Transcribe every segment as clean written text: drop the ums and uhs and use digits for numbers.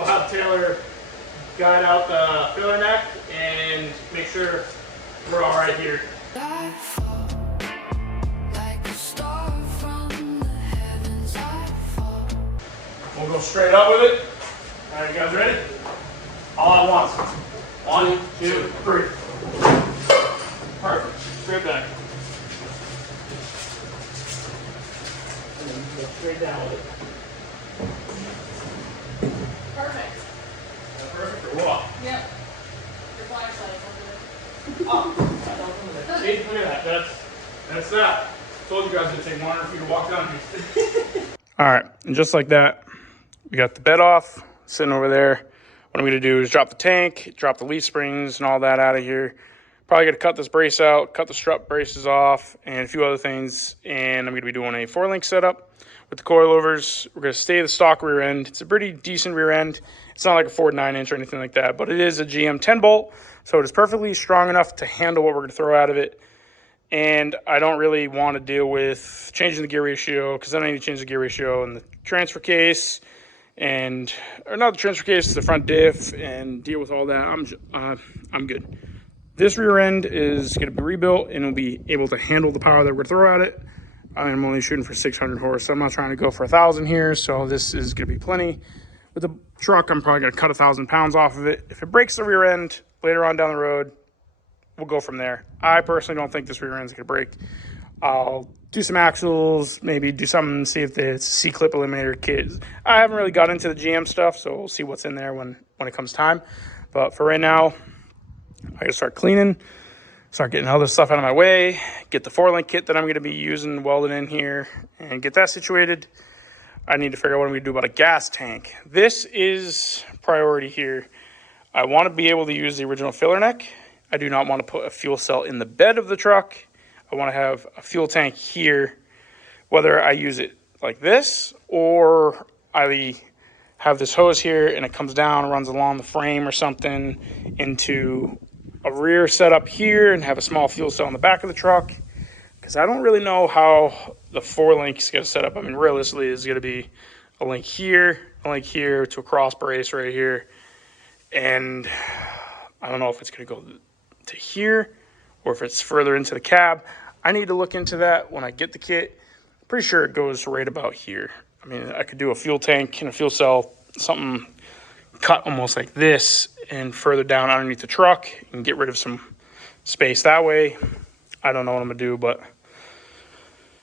we'll have Taylor guide out the filler neck and make sure we're all right here. We'll go straight up with it. All right, you guys ready? All at once. 1, 2, 3. Perfect. Straight back. And then go straight down with it. Perfect. Is that perfect or what? Yep. Your flashlight. Oh, see, look at that. That's that. Told you guys it'd take longer for you to walk down here. All right, and just like that, we got the bed off, sitting over there. What I'm gonna do is drop the tank, drop the leaf springs and all that out of here. Probably gonna cut this brace out, cut the strut braces off, and a few other things. And I'm gonna be doing a 4-link setup with the coilovers. We're gonna stay the stock rear end. It's a pretty decent rear end. It's not like a Ford 9-inch or anything like that, but it is a GM 10-bolt, so it is perfectly strong enough to handle what we're gonna throw out of it. And I don't really want to deal with changing the gear ratio, because then I need to change the gear ratio and the transfer case, and or not the transfer case, the front diff, and deal with all that. I'm good. This rear end is going to be rebuilt, and it'll be able to handle the power that we're going to throw at it. I'm only shooting for 600 horse, so I'm not trying to go for 1,000 here. So this is going to be plenty. With the truck, I'm probably going to cut 1,000 pounds off of it. If it breaks the rear end later on down the road, we'll go from there. I personally don't think this rear end is going to break. I'll do some axles, maybe do something, see if it's a C-clip eliminator kit. I haven't really got into the GM stuff, so we'll see what's in there when it comes time. But for right now, I gotta start cleaning, start getting other stuff out of my way, get the 4-link kit that I'm going to be using welded in here, and get that situated. I need to figure out what I'm going to do about a gas tank. This is priority here. I want to be able to use the original filler neck. I do not want to put a fuel cell in the bed of the truck. I want to have a fuel tank here, whether I use it like this or I have this hose here and it comes down and runs along the frame or something into a rear setup here and have a small fuel cell in the back of the truck. Because I don't really know how the 4-link is going to set up. I mean, realistically, it's going to be a link here to a cross brace right here. And I don't know if it's going to go to here or if it's further into the cab. I need to look into that when I get the kit. I'm pretty sure it goes right about here. I mean, I could do a fuel tank and a fuel cell, something cut almost like this and further down underneath the truck and get rid of some space that way. I don't know what I'm gonna do, but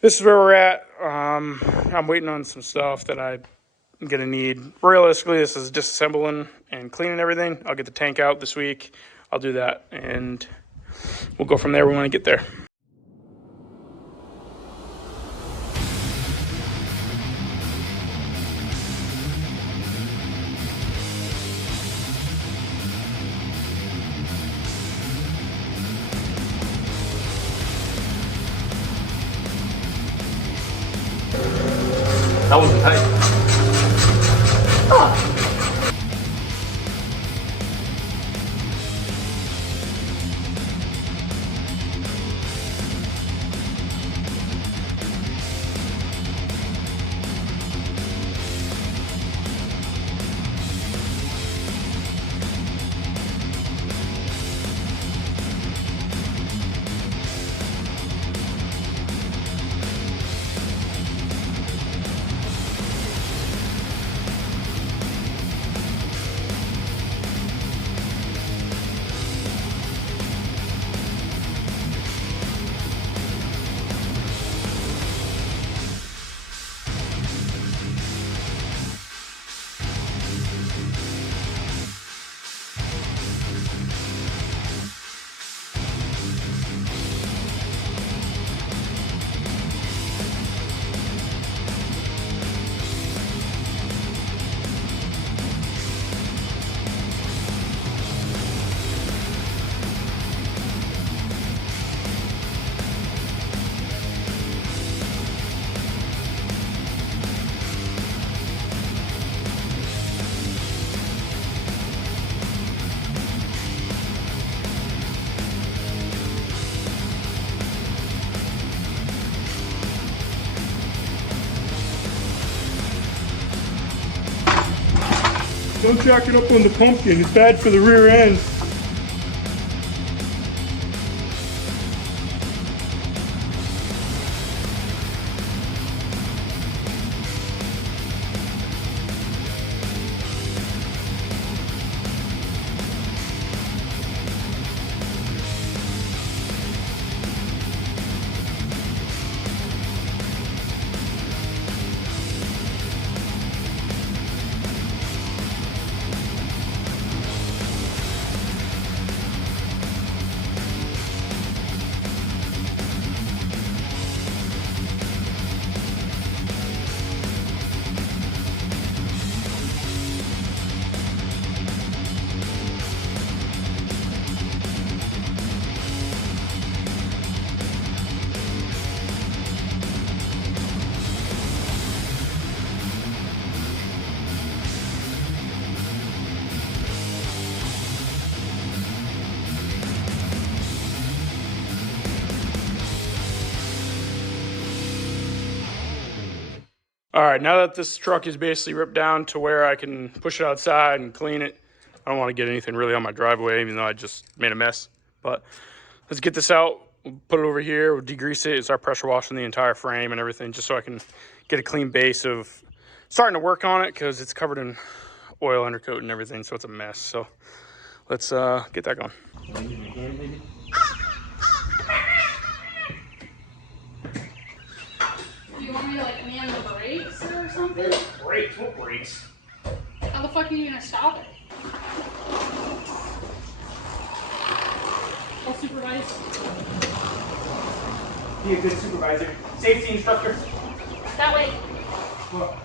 this is where we're at. I'm waiting on some stuff that I'm gonna need. Realistically, this is disassembling and cleaning everything. I'll get the tank out this week. I'll do that and we'll go from there when I get there. That wasn't tight. Oh. Don't jack it up on the pumpkin. It's bad for the rear end. All right, now that this truck is basically ripped down to where I can push it outside and clean it, I don't want to get anything really on my driveway, even though I just made a mess. But let's get this out, we'll put it over here, we'll degrease it, start pressure washing the entire frame and everything, just so I can get a clean base of starting to work on it, because it's covered in oil undercoat and everything, so it's a mess. So let's get that going. Do you want me to like man the brakes or something? Brakes? What brakes? How the fuck are you gonna stop it? I'll supervise. Be a good supervisor. Safety instructor. That way. What?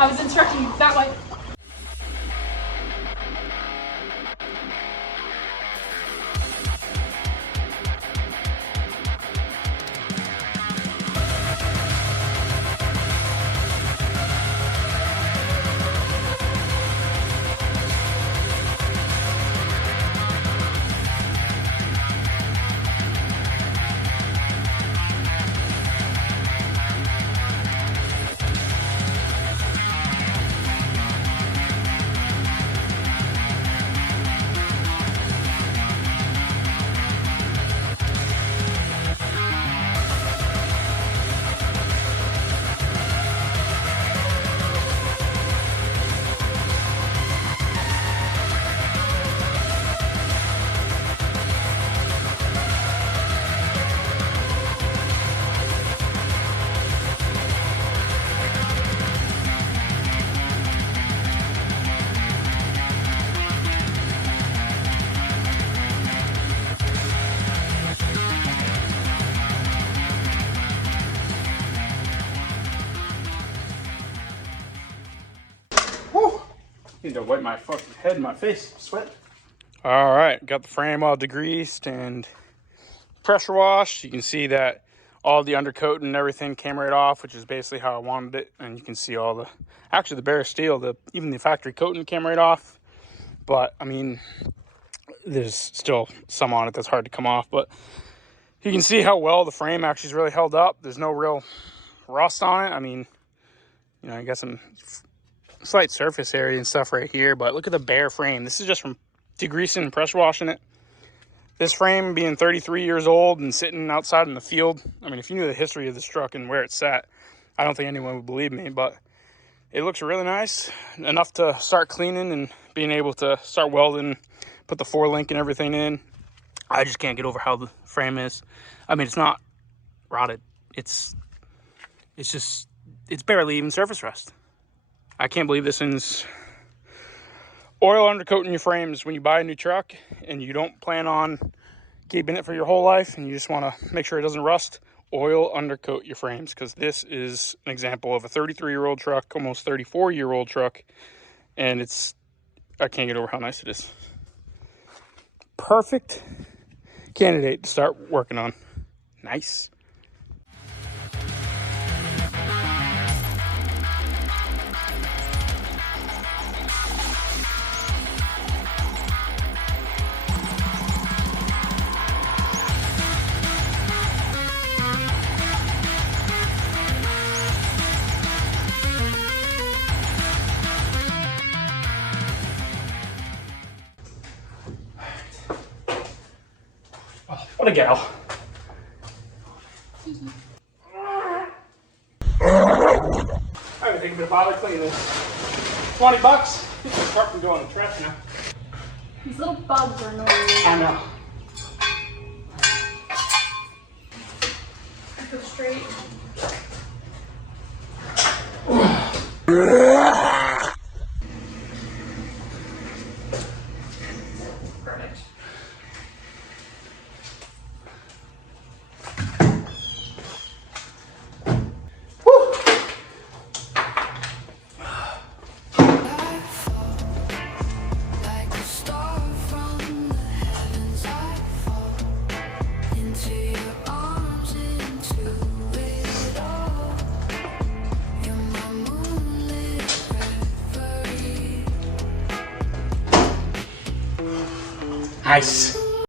I was instructing you that way. Need to wipe my fucking head and my face. Sweat. All right, got the frame all degreased and pressure washed. You can see that all the undercoat and everything came right off, which is basically how I wanted it. And you can see all the, actually the bare steel, even the factory coating came right off. But I mean, there's still some on it that's hard to come off. But you can see how well the frame actually is really held up. There's no real rust on it. I mean, you know, I got some slight surface area and stuff right here, but look at the bare frame. This is just from degreasing and pressure washing it. This frame being 33 years old and sitting outside in the field, I mean, if you knew the history of this truck and where it's sat, I don't think anyone would believe me, but it looks really nice, enough to start cleaning and being able to start welding, put the 4-link and everything in. I just can't get over how the frame is. I mean, it's not rotted. It's barely even surface rust. I can't believe this thing's oil undercoating your frames when you buy a new truck and you don't plan on keeping it for your whole life and you just want to make sure it doesn't rust. Oil undercoat your frames, because this is an example of a 33-year-old truck, almost 34-year-old truck, and I can't get over how nice it is. Perfect candidate to start working on. Nice. What a gal. Excuse me. I haven't taken a bother clean this. $20. Keep this cart from going to trash now. These little bugs are annoying. I know. Go straight. Perfect. Like a star from the heavens, I fall into your arms, into it all. You're my moonlit reverie. Nice.